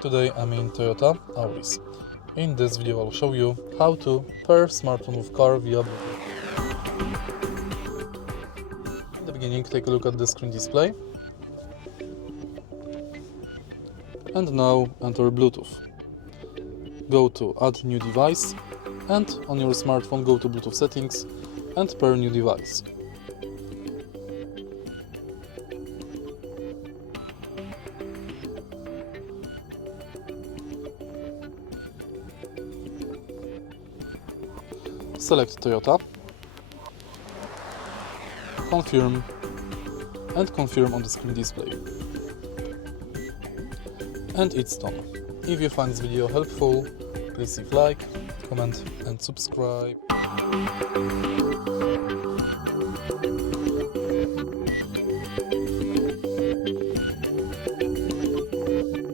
Today I'm in Toyota Auris. In this video I'll show you how to pair smartphone with car via Bluetooth. In the beginning, take a look at the screen display. And now enter Bluetooth. Go to Add New Device and on your smartphone go to Bluetooth Settings and pair new device. Select Toyota, confirm and confirm on the screen display. And it's done. If you find this video helpful, please leave like, comment and subscribe.